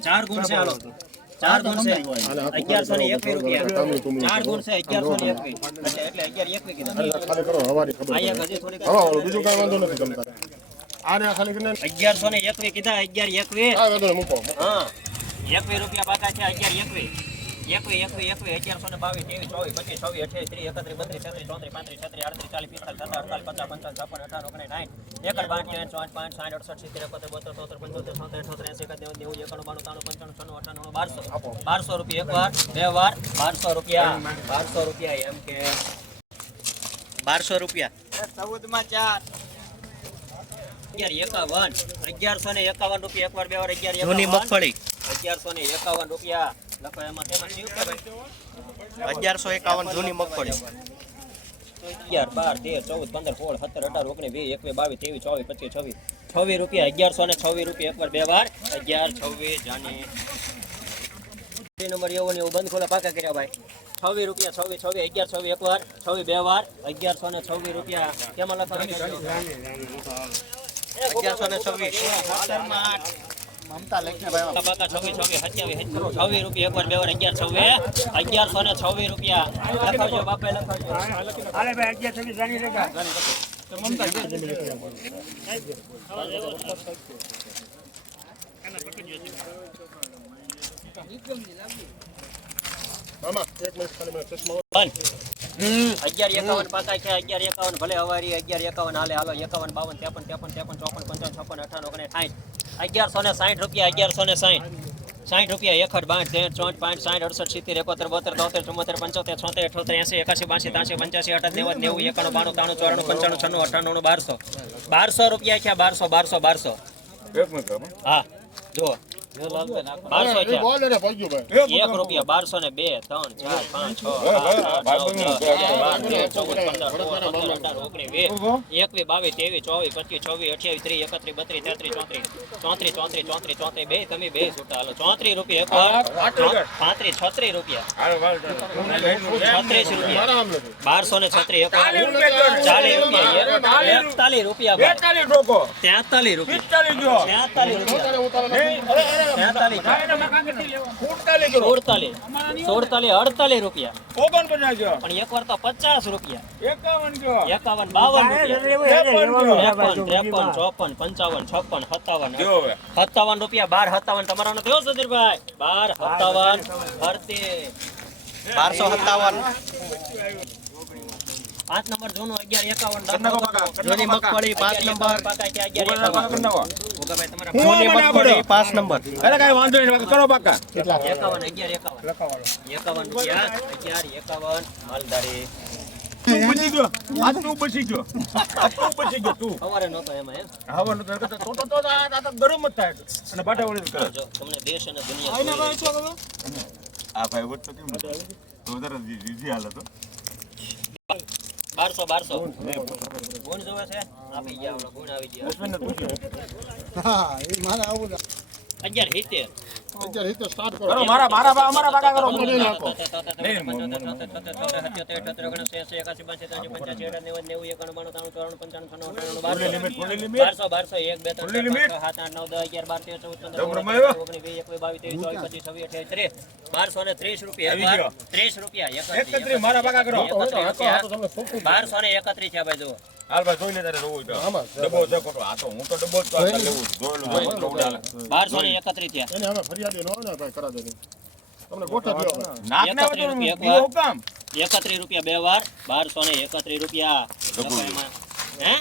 ચાર ગુણ છે હાલો ચાર ગુણ છે. અગિયારસો ને એકવી રૂપિયા. ચાર ગુણ છે અગિયારસો ને એકવીસ. એટલે અગિયાર એકવીસ કીધા. બીજું કાંઈ વાંધો નથી તમતારે આને આ ખાલી કરીને અગિયારસો ને એકવીસ કીધા અગિયાર એકવી હા. એકવી રૂપિયા બાકા છે અગિયાર એકવીસ. એકવીસ એકવીસ એકવીસ અગિયારસો ને બાવીસ ત્રેવીસ ચોવીસ પચીસ છવ્વીસ અઠ્યાવીસ ત્રીસ એકત્રીસ બત્રીસ તેત્રીસ ચોત્રીસ પાંત્રીસ છત્રીસ આડત્રીસ ચાલીસ પિસ્તાલીસ સત્તર અડતાલીસ પચાસ પંચાવન છપ્પન અઠાવન ઓગણીસ સાઠ એકર બાર ત્રણ ચોટ પાંચ સાઠ અડસઠ સિત્તેર એકોતેર બોતેર તોતેર પંચોતેર છોતેર અઠોતેર એસી એકાદ નેવું નેવું એકાણું બાણું ત્રાણું પંચાણું છન્નું અઠાણું બારસો. બારસો રૂપિયા એક વાર બે વાર બારસો રૂપિયા. બારસો રૂપિયા એમ કે. બારસો રૂપિયા. ચૌદમાં ચાર. અગિયાર એકાવન. અગિયારસો ને એકાવન રૂપિયા એક વાર બે વાર અગિયાર મગફળી. અગિયારસો ને એકાવન રૂપિયા. અગિયારસો એકાવન જૂની મગફળી. અગિયાર, બાર, તેર, ચૌદ, પંદર, સોળ, સત્તર, અઢાર, ઓગણીસ, વીસ, એકવીસ, બાવીસ, ત્રેવીસ, ચોવીસ, પચીસ, છવ્વીસ. છવ્વીસ રૂપિયા, અગિયારસો ને છવ્વીસ રૂપિયા એકવાર બે વાર. અગિયાર, છવ્વીસ, જાની. નંબર એવો ને એવું બંધ ખોલા, પાકા કર્યા ભાઈ. છવ્વીસ રૂપિયા, છવ્વીસ છવ્વીસ, અગિયાર, છવ્વીસ, એકવાર. છવ્વીસ, બે વાર. અગિયારસો ને છવ્વીસ રૂપિયા. કેમાં લખવા અગિયારસો ને છવ્વીસ. અગિયાર એકાવન પાકા છે અગિયાર એકાવન ભલે હવારી અગિયાર એકાવન હાલે હાલો એકાવન બાવન ત્રેપન ત્રેપન ત્રેપન ચોપન પંચાવન છપ્પન અઠાવન ઓગણીસ સાઠ અગિયારસો ને સાઠ રૂપિયા અગિયારસો ને સાઠ. સાઠ રૂપિયા એકડ બાઠ તેર ચોટ પાંચ સાઠ અડસઠ સિત્તેર એકોતેર બોતેર તોતેર ચુમ્મોતેર પંચોતેર છોતેર અઠોતેર એસી એકાસી બાસી ત્યાસી પંચ્યાસી અઠાર નેવું નેવું એકાણું બાણું ત્રાણું ચોરાણું પંચાણું છન્નું અઠાણું બારસો. બારસો રૂપિયા છે બારસો બારસો બારસો. હા જુઓ. બારસો ને પગ્યું એક રૂપિયા બારસો ને બે ત્રણ ચાર પાંચ છ એકવીસ બાવીસ ત્રેવીસ ચોવીસ પચીસ છવ્વીસ અઠ્યાવીસ ત્રીસ એકત્રીસ બત્રીસ તેત્રીસ ચોત્રીસ ચોત્રીસ ચોત્રીસ ચોત્રીસ ચોત્રીસ બે તમે બે છૂટા હાલો. ચોત્રીસ રૂપિયા પાંત્રીસ છત્રીસ રૂપિયા. છત્રીસ રૂપિયા. બારસો ને છત્રીસ ચાલીસ રૂપિયા એકતાલીસ રૂપિયા. તેતાલીસ રૂપિયા. તેતાલીસ રૂપિયા. તેતાલીસ સુડતાલીસ અડતાલીસ રૂપિયા. પણ એક વાર તો પચાસ રૂપિયા. એકાવન બાવન રૂપિયા. ત્રેપન ત્રેપન ચોપન પંચાવન છપ્પન સત્તાવન. સત્તાવન રૂપિયા બાર સત્તાવન. તમારો થયો સુધીરભાઈ? બાર સત્તાવન બારસો સત્તાવન. પાંચ નંબર જૂનું અગિયાર એકાવન જૂની મગફળી પાંચ નંબર. પાકા કે અગિયાર એકાવન. ભોગાભાઈ તમારા જૂની મગફળી પાંચ નંબર. એકાવન અગિયાર એકાવન. એકાવન રૂપિયા અગિયાર એકાવન માલધારી. સવારે નહોતો એમાં એમ? જો તમને દેશ અને દુનિયા જોઈ બારસો બારસો ગુણ જોવે છે આપી ગયા હમણાં ગુણ આવી ગયા અગિયાર સિત્તેર અત્યારે રીતે સ્ટાર્ટ કરો? મારા મારા બા- અમારા બાકા કરો મને નાખો બારસો બારસો એક બે ગુણ જોવે છે? છ, ગયા ગુણ આવી ગયા. હા એ તેર ચૌદ પંદર સોળ, સત્તર, અઢાર, ઓગણીસ વીસ એકવીસ બાવીસ ત્રેવીસ ચોવીસ પચીસ છવ્વીસ અઠ્યાવીસ ત્રીસ બારસો ને ત્રીસ રૂપિયા. ત્રીસ રૂપિયા. મારા બાકા કરો. બારસો ને એકત્રીસ છે ભાઈ જુઓ હાલ ભાઈ તારે રોવું તો. ડબ્બો છે ખોટો. આ તો હું તો ડબ્બો જ કરતા લેવું જોયેલું જોયેલું જોવું હાલે. બારસો ને એકત્રીસ થયા. એને હવે ફરિયાદી ન ને ભાઈ કરા દે તમને ગોઠા દ્યો નાક ના એકત્રીસ બધું રૂપિયા. એકત્રીસ રૂપિયા બે વાર. બારસો ને એકત્રીસ રૂપિયા. લખો એમાં. હે?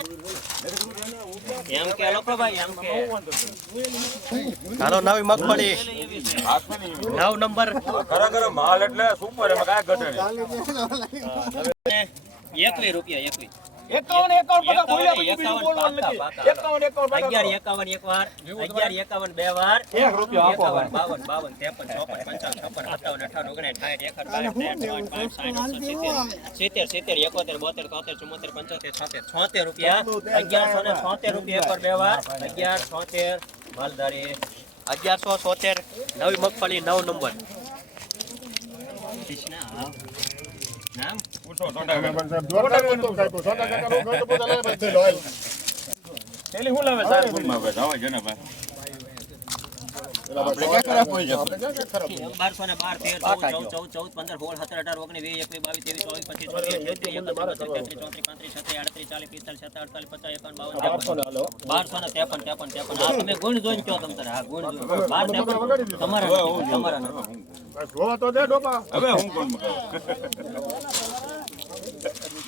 એમ કે લોકો ભાઈ એમ કે. હાલો નવી મગફળી. નવ નંબર. ખરેખર માલ એટલે સુપર એમાં કાંઈ ઘટે એકવીસ રૂપિયા એકવીસ એકાવન એકાવન પકા બોલ્યા પછી બીજું બોલવાનું નથી. એકાવન એકાવન અગિયાર એકાવન એક વાર. અગિયાર એકાવન બે વાર. એક રૂપિયો આપો એકાવન બાવન બાવન ત્રેપન ચોપન પંચાવન છપ્પન સત્તાવન અઠાવન ઓગણીસ સાઠ એકસઠ બાસઠ ત્રેસઠ પાંચ સાઠ સિત્તેર સિત્તેર સિત્તેર એકોતેર બોતેર તોતેર ચુમ્મોતેર પંચોતેર છોતેર છોતેર રૂપિયા. અગિયારસો ને છોતેર રૂપિયા એક વાર બે વાર. અગિયાર છોતેર માલધારી. અગિયારસો છોતેર નવી મગફળી નવ નંબર. કૃષ્ણ બારસો ને પંદર સોળ સત્તર અઢાર ઓગણીસ વીસ એકવીસ બાવીસ ત્રેવીસ ચોવીસ પચીસ તેત્રીસ ચોત્રીસ પાંત્રીસ છત્રીસ આડત્રીસ ચાલીસ પિસ્તાલીસ સત્તર અડતાલીસ પચાસ એકાવન બાવન બારસો ને ત્રેપન ત્રેપન ત્રેપન હા તમે જોઈને કહો તમ તારે હા ગુણ જોઈને તમારા મગાવું આપણા જ છે કાકા એ રઘુવીરના જ છે આવી ગયેલું છે બાર ત્રેપન.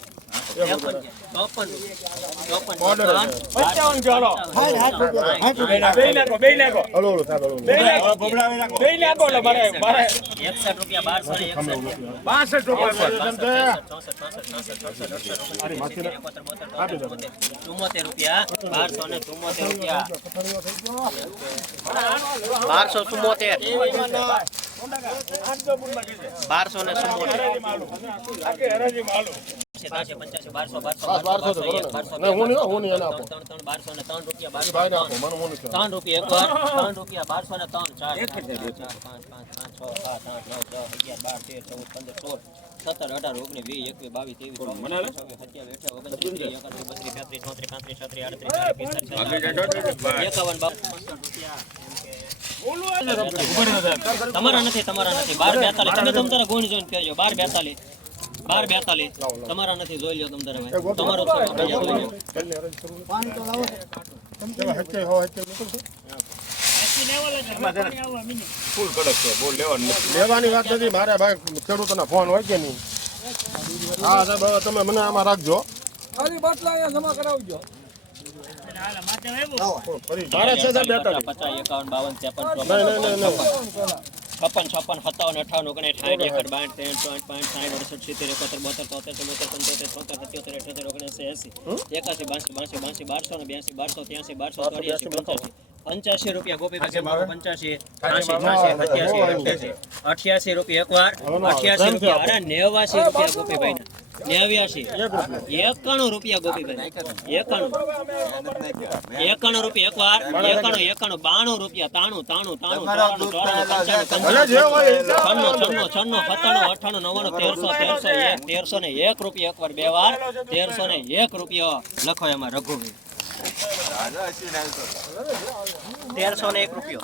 ચુમ્મોતેર રૂપિયા બારસો ને ચુમ્મોતેર રૂપિયા બારસો ચુમ્મોતેર બારસો ને ચુમ્મોતેર સત્તર, અઢાર, ઓગણીસ, વીસ, એકવીસ, બાવીસ, ત્રેવીસ, ચોવીસ, સત્યાવીસ, અઠ્યાવીસ, ઓગણત્રીસ, બત્રીસ, તેત્રીસ, ચોત્રીસ, પાંત્રીસ, છત્રીસ, આડત્રીસ, ચાલીસ, પિસ્તાલીસ, આગળ છેતાલીસ, જજો, જજો, ભાઈ. એકાવન, બાવન, રૂપિયા. તમારા નથી તમારા નથી. બાર બેતાલીસ. તમે તમ તારા ગુણ જોઈને કહેજો. બાર બેતાલીસ. બાર બેતાલીસ. તમારા નથી જોઈ લો તમ તારે તમારો લેવાનું નથી. લેવાની વાત નથી મારે ભાઈ ખેડૂતોના ફોન હોય કે નહીં? હા તમે મને આમાં રાખજો. ફરી મારે છે બેતાલીસ. પચાસ એકાવન બાવન ત્રેપન છપ્પન છપ્પન સત્તાવન અઠાવન ઓગણીસ સાઠ એકડ બાઠ ત્રણ ચોઈઠ પાંચ સાઠ અડસઠ સિત્તેર એકોતેર બોતેર તોતેર ચુમ્મોતેર પંચોતેર છોતેર સત્યોતેર અઠ્યોતેર ઓગણીસ એસી. એકાસી બાસી બાસી બાસી બારસો ને બ્યાસી બારસો ત્યાસી બારસો ચોર્યાસી પંચ્યાસી. પંચ્યાસી રૂપિયા ગોપી પાસે પંચ્યાસી અઠ્યાસી અઠ્યાસી રૂપિયા એકવાર અઠ્યાસી રૂપિયા અરે નેવાસી રૂપિયા ગોપીભાઈ ના નેવ્યાસી એકાણું રૂપિયા ગોપીભાઈ એકાણું. એકાણું રૂપિયા એકવાર એકાણું એકાણું બાણું રૂપિયા તાણું તાણું તાણું ચોરાણું ચોરાણું પંચાણું. છન્નું છન્નું સત્તાણું અઠ્ઠાણું નવ્વાણું તેરસો તેરસો એક તેરસો ને એક રૂપિયા એકવાર બે વાર તેરસો ને એક રૂપિયો લખો એમાં રઘુભાઈ તેરસો ને એક રૂપિયો.